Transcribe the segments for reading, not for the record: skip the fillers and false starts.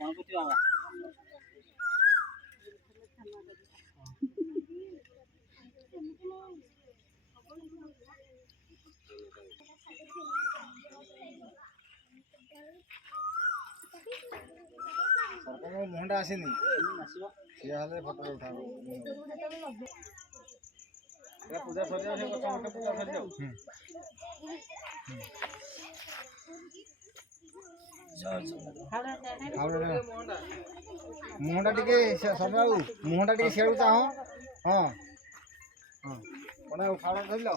गणपति बाबा सरकार मुहंटा आसेनी सी हाले फोटो उठा पूजा सर जाओ पूजा सर जाओ मुहंटा टिके सब बाबू मुहंटा टिके सेडू चाहो हां हां कोना उठाड़ा धरि लो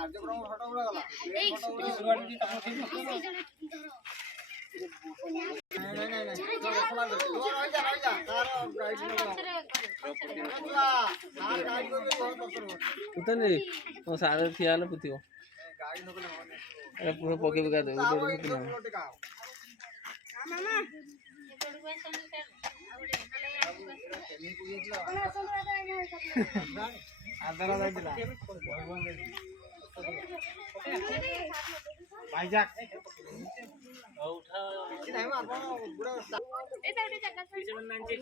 कार्यक्रम फोटो उड़ा गला उतने ओ सारे थियाले पुतियो अरे पूरा पके पका दे उधर मामा आदरा जाइला भाईजाक उठा किछि नाही आपण बुडा एटा जगह पीछे में 90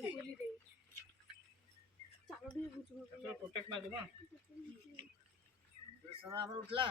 चालो भी बुझो तो प्रोटेक्ट मार देबो समय हमर उठला